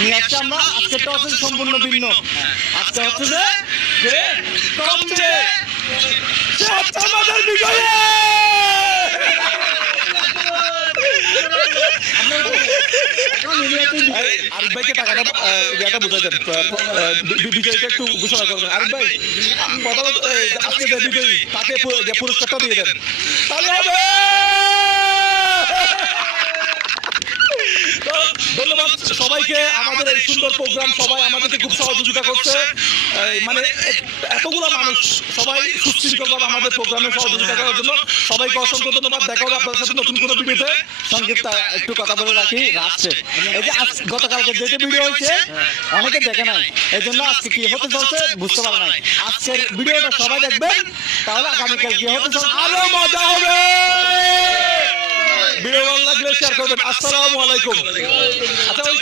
নিয়ে আসছে আমরা। আজকেরটা হচ্ছে সম্পূর্ণ ভিন্ন। আজকে হচ্ছে যে কমছে সে হচ্ছে আমাদের বিজয়ী। আরিফ ভাইকে টাকাটা বুঝাই দেন, বিজয়ীটা একটু ঘোষণা করবেন। আরিফ ভাই কথা আজকে যে বিজয়ী তাকে পুরস্কারটা দিয়ে দেন তাহলে হবে। ধন্যবাদ সবাইকে। আমাদের এই সুন্দর প্রোগ্রাম সবাই আমাদেরকে খুব সহযোগিতা করছে। মানে এতগুলো মানুষ সবাই সুশৃঙ্খলভাবে আমাদের প্রোগ্রামে সহযোগিতা করার জন্য সবাইকে অসংখ্য ধন্যবাদ। দেখা হবে আপনার সাথে নতুন কোনো ভিডিওতে। সংক্ষিপ্ত একটু কথা বলে রাখি, রাখছে এই যে গতকালকে যেটা ভিডিও হয়েছে অনেকে দেখে নাই, এই জন্য আজকে কি হতে চলছে বুঝতে পারে নাই। আজকের ভিডিওটা সবাই দেখবেন, তাহলে আগামীকাল কি হতে চলছে আরো মজা হবে। ভিডিও ভালো লাগলে শেয়ার করবেন। আসসালামু আলাইকুম। আচ্ছা ওই